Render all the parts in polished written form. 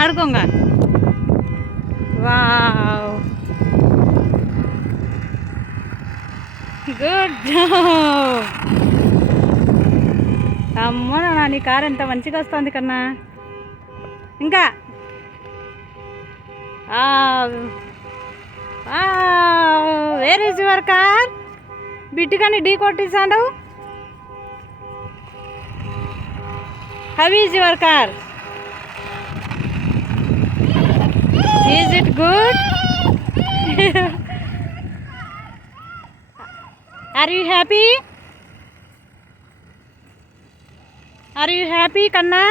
ఆడుకోంగా. Wow, good job. అమ్మో నీ కారు ఎంత మంచిగా వస్తుంది కన్నా. ఇంకా వేర్ ఈజ్ యువర్ కార్? బిట్టుగాని ఢీ కొట్టేసాడు. How is your car? Is it good? Are you happy? Are you happy కన్నా?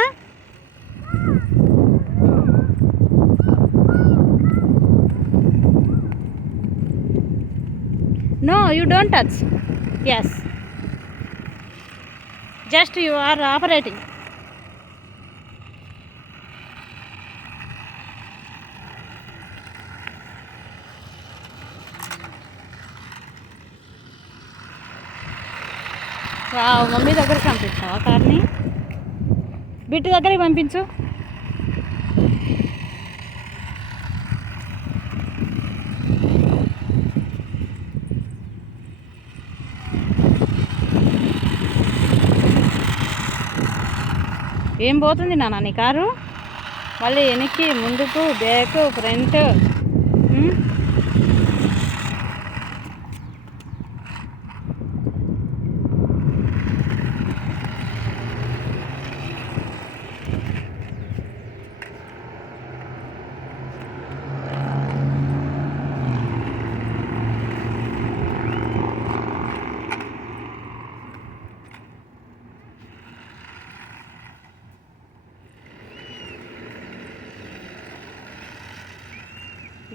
No, you don't touch. Yes. Just you are operating. Wow, mummy దగ్గరికి పంపించావా కార్ని? బిట్టు దగ్గరికి పంపించు. ఏం పోతుంది నాన్న నీ కారు? మళ్ళీ వెనక్కి, ముందుకు, back, front.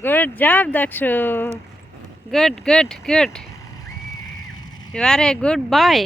Good job, Dakshu. Good, good, good. You are a good boy.